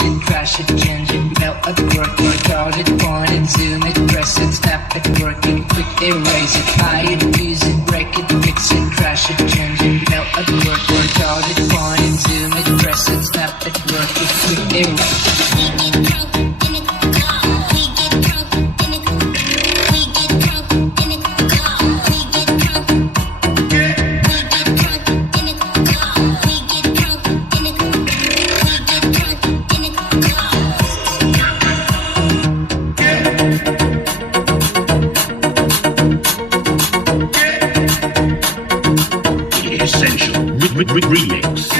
fix it, trash it, change it, melt it, work hard it, point it, zoom it, press it, snap it, work it, quick erase it, hide it, use it, break it, fix it, trash it, change it, melt it, work hard it, point it, zoom it, press it, snap it, work it, quick erase it. Essential remix.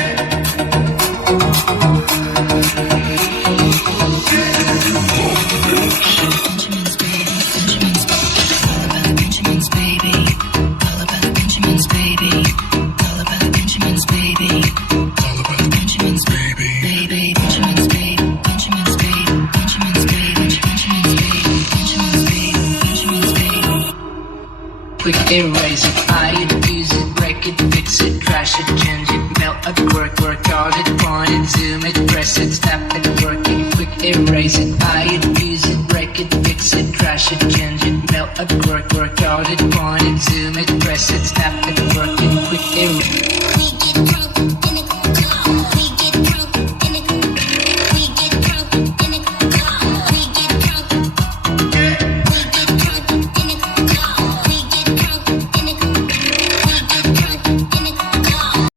Quick erase it, hide it, use it, break it, fix it, trash it, change it, melt it, work hard it, point it, zoom it, press it, snap it, work it, quick erase it, hide it, use it, break it, fix it, trash it, change it, melt it, work hard it, point it, zoom it, press it, snap it, work it, quick erase it.